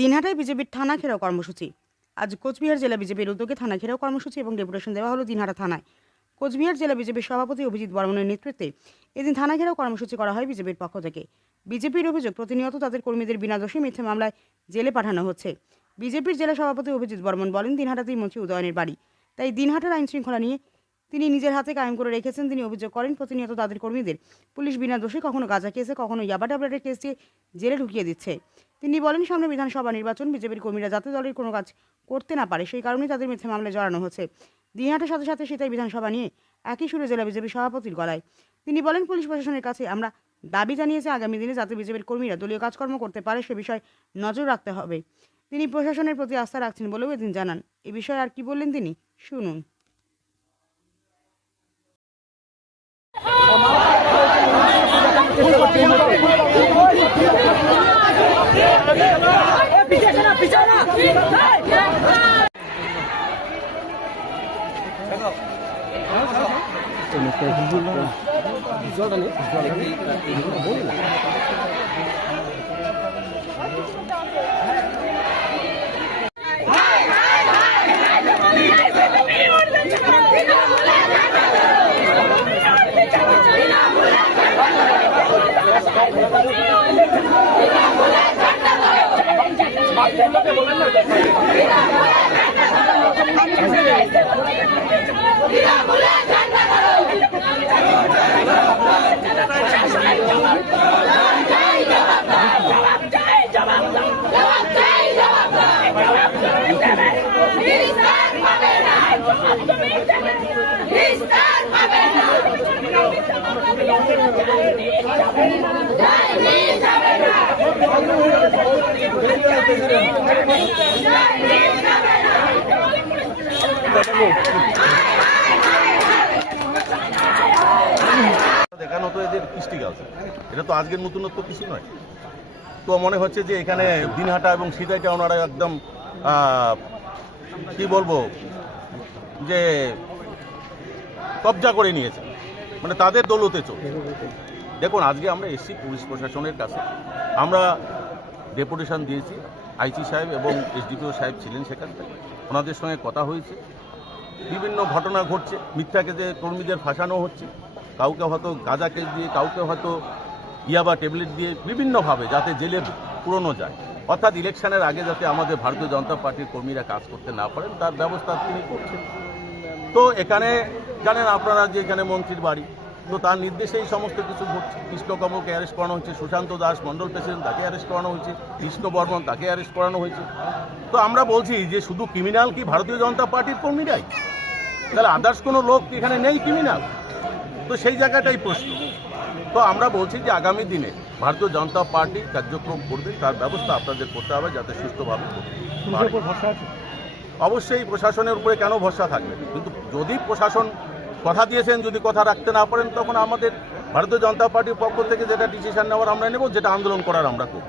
দিনহাটায় বিজেপির থানা ঘেরাও কর্মসূচি। আজ কোচবিহার জেলা বিজেপির উদ্যোগে থানা ঘেরাও কর্মসূচি এবং ডেপুটেশন দেওয়া হলো দিনহাটা থানায়। কোচবিহার জেলা বিজেপির সভাপতি অভিজিৎ বর্মনের নেতৃত্বে এদিন থানা ঘেরাও কর্মসূচি করা হয় বিজেপির পক্ষ থেকে। বিজেপির অভিযোগ, প্রতিনিয়ত তাদের কর্মীদের বিনা দোষে মিথ্যে মামলায় জেলে পাঠানো হচ্ছে। বিজেপির জেলা সভাপতি অভিজিৎ বর্মন বলেন, দিনহাটাতেই মন্ত্রী উদয়নের বাড়ি, তাই দিনহাটার আইন শৃঙ্খলা নিয়ে তিনি নিজের হাতে কায়েম করে রেখেছেন। তিনি অভিযোগ করেন, প্রতিনিয়ত তাদের কর্মীদের পুলিশ বিনা দোষে কখনো গাঁজা কেসে, কখনো ইয়াবা ট্যাবলেটের কেস দিয়ে জেলে ঢুকিয়ে দিচ্ছে। তিনি বলেন, সামনে বিধানসভা নির্বাচন, বিজেপির কর্মীরা যাতে দলের কোনো কাজ করতে না পারে সেই কারণেই তাদের মিথ্যে মামলায় জড়ানো হচ্ছে। দিনহাটার সাথে সাথে সেটাই বিধানসভা নিয়ে একই সুরে জেলা বিজেপি সভাপতির গলায়। তিনি বলেন, পুলিশ প্রশাসনের কাছে আমরা দাবি জানিয়েছি আগামী দিনে যাতে বিজেপির কর্মীরা দলীয় কাজকর্ম করতে পারে সে বিষয়ে নজর রাখতে হবে। তিনি প্রশাসনের প্রতি আস্থা রাখছেন বলেও এদিন জানান। এ বিষয়ে আর কি বললেন তিনি, শুনুন। দেখানো তো এদের কৃষ্টি আছে, এটা তো আজকের নতুনত্ব কিছু নয়। তো মনে হচ্ছে যে এখানে দিনহাটা এবং সিতাইটা ওনারা একদম কি বলবো যে কবজা করে নিয়েছে, মানে তাদের দৌলতে চলছে। দেখুন, আজকে আমরা এসছি পুলিশ প্রশাসনের কাছে, আমরা ডেপুটেশন দিয়েছি। আইসি সাহেব এবং এসডিপিও সাহেব ছিলেন সেখান থেকে, ওনাদের সঙ্গে কথা হয়েছে। বিভিন্ন ঘটনা ঘটছে, মিথ্যা কেসে কর্মীদের ফাঁসানো হচ্ছে, কাউকে হয়তো গাঁজা কেস দিয়ে, কাউকে হয়তো ইয়াবা ট্যাবলেট দিয়ে, বিভিন্নভাবে যাতে জেলে পুরনো যায়, অর্থাৎ ইলেকশনের আগে যাতে আমাদের ভারতীয় জনতা পার্টির কর্মীরা কাজ করতে না পারেন তার ব্যবস্থা তিনি করছেন। তো এখানে জানেন আপনারা যে এখানে মন্ত্রীর বাড়ি, তো তার নির্দেশে এই সমস্ত কিছু ঘটছে। কৃষ্ণকমলকে অ্যারেস্ট করানো হয়েছে, সুশান্ত দাস মণ্ডল প্রেসিডেন্ট তাকে অ্যারেস্ট করানো হয়েছে, কৃষ্ণ বর্মন তাকে অ্যারেস্ট করানো হয়েছে। তো আমরা বলছি যে শুধু ক্রিমিনাল কি ভারতীয় জনতা পার্টির কর্মীরাই? তাহলে আদার্স কোনো লোক এখানে নেই ক্রিমিনাল? তো সেই জায়গাটাই প্রশ্ন। তো আমরা বলছি যে আগামী দিনে ভারতীয় জনতা পার্টি কার্যক্রম করবে, তার ব্যবস্থা আপনাদের করতে হবে যাতে সুস্থভাবে অবশ্যই প্রশাসনের উপরে কেন ভরসা থাকবে, কিন্তু যদি প্রশাসন কথা দিয়েছেন, যদি কথা রাখতে না পারেন, তখন আমাদের ভারতীয় জনতা পার্টির পক্ষ থেকে যেটা ডিসিশন নেওয়ার আমরা নেব, যেটা আন্দোলন করার আমরা করব।